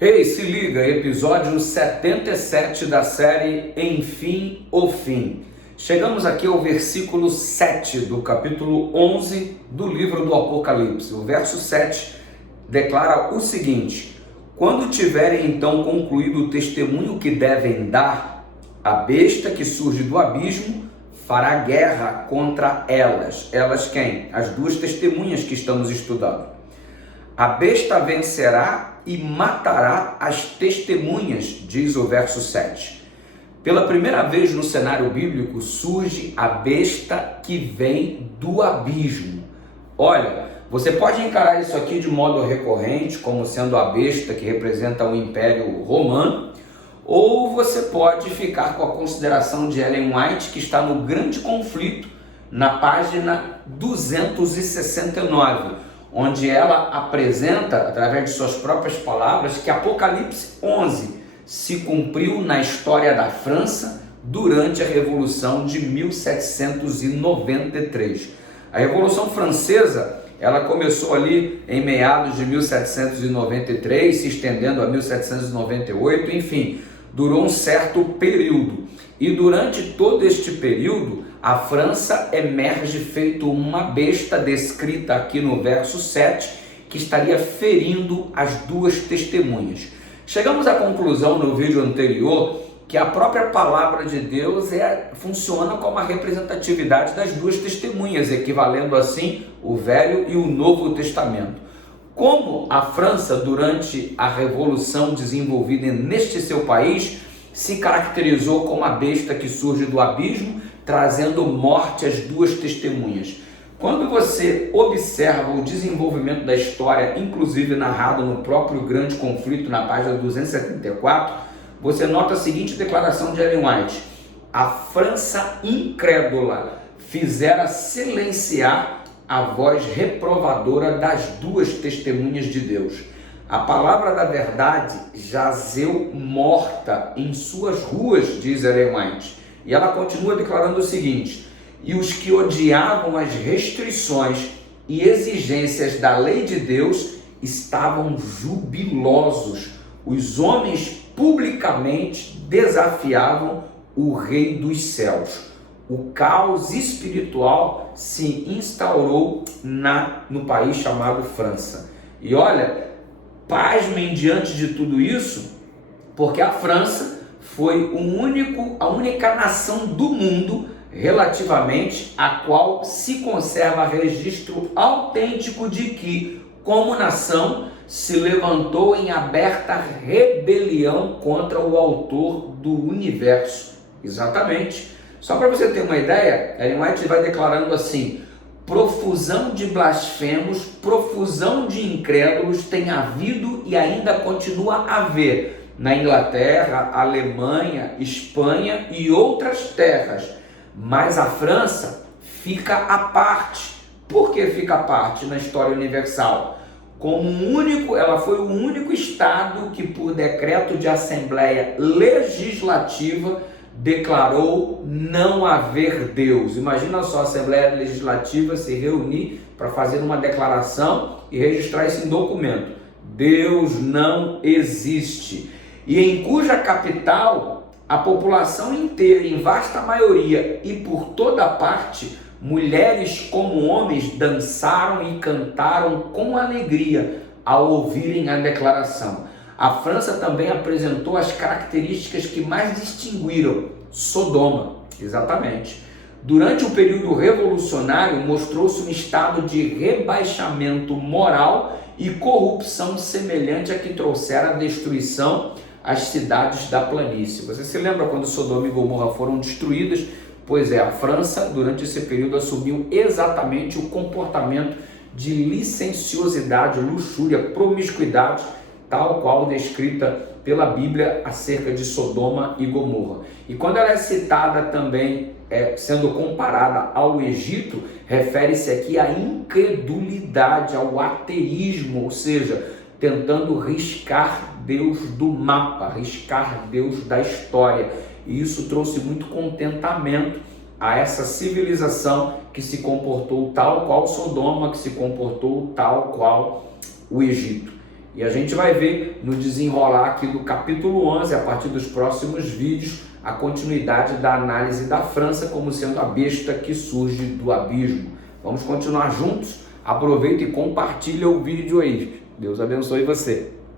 Ei, se liga, episódio 77 da série Enfim, o Fim. Chegamos aqui ao versículo 7 do capítulo 11 do livro do Apocalipse. O verso 7 declara o seguinte: quando tiverem então concluído o testemunho que devem dar, a besta que surge do abismo fará guerra contra elas. Elas quem? As duas testemunhas que estamos estudando. A besta vencerá e matará as testemunhas, diz o verso 7. Pela primeira vez no cenário bíblico surge a besta que vem do abismo. Olha, você pode encarar isso aqui de modo recorrente, como sendo a besta que representa o Império Romano, ou você pode ficar com a consideração de Ellen White, que está no Grande Conflito, na página 269, onde ela apresenta, através de suas próprias palavras, que Apocalipse 11 se cumpriu na história da França durante a Revolução de 1793. A Revolução Francesa, ela começou ali em meados de 1793, se estendendo a 1798, enfim, durou um certo período. E durante todo este período, a França emerge feito uma besta descrita aqui no verso 7, que estaria ferindo as duas testemunhas. Chegamos à conclusão no vídeo anterior que a própria palavra de Deus funciona como a representatividade das duas testemunhas, equivalendo assim o Velho e o Novo Testamento. Como a França, durante a revolução desenvolvida neste seu país, se caracterizou como a besta que surge do abismo, trazendo morte às duas testemunhas. Quando você observa o desenvolvimento da história, inclusive narrado no próprio Grande Conflito, na página 274, você nota a seguinte declaração de Ellen White: a França incrédula fizera silenciar a voz reprovadora das duas testemunhas de Deus. A palavra da verdade jazeu morta em suas ruas, diz Ellen White. E ela continua declarando o seguinte: e os que odiavam as restrições e exigências da lei de Deus estavam jubilosos. Os homens publicamente desafiavam o Rei dos Céus. O caos espiritual se instaurou no país chamado França. E olha, pasmem diante de tudo isso, porque a França foi a única nação do mundo relativamente a qual se conserva registro autêntico de que, como nação, se levantou em aberta rebelião contra o autor do universo. Exatamente. Só para você ter uma ideia, Ellen White vai declarando assim: profusão de blasfemos, profusão de incrédulos tem havido e ainda continua a haver na Inglaterra, Alemanha, Espanha e outras terras. Mas a França fica à parte. Por que fica à parte na história universal? Ela foi o único estado que, por decreto de Assembleia Legislativa, declarou não haver Deus. Imagina só a Assembleia Legislativa se reunir para fazer uma declaração e registrar isso em documento: Deus não existe. E em cuja capital a população inteira, em vasta maioria e por toda parte, mulheres como homens dançaram e cantaram com alegria ao ouvirem a declaração. A França também apresentou as características que mais distinguiram Sodoma. Exatamente. Durante o período revolucionário, mostrou-se um estado de rebaixamento moral e corrupção semelhante a que trouxera a destruição às cidades da planície. Você se lembra quando Sodoma e Gomorra foram destruídas? Pois é, a França, durante esse período, assumiu exatamente o comportamento de licenciosidade, luxúria, promiscuidade, tal qual descrita pela Bíblia acerca de Sodoma e Gomorra. E quando ela é citada também, sendo comparada ao Egito, refere-se aqui à incredulidade, ao ateísmo, ou seja, tentando riscar Deus do mapa, riscar Deus da história. E isso trouxe muito contentamento a essa civilização que se comportou tal qual Sodoma, que se comportou tal qual o Egito. E a gente vai ver no desenrolar aqui do capítulo 11, a partir dos próximos vídeos, a continuidade da análise da França como sendo a besta que surge do abismo. Vamos continuar juntos? Aproveita e compartilha o vídeo aí. Deus abençoe você.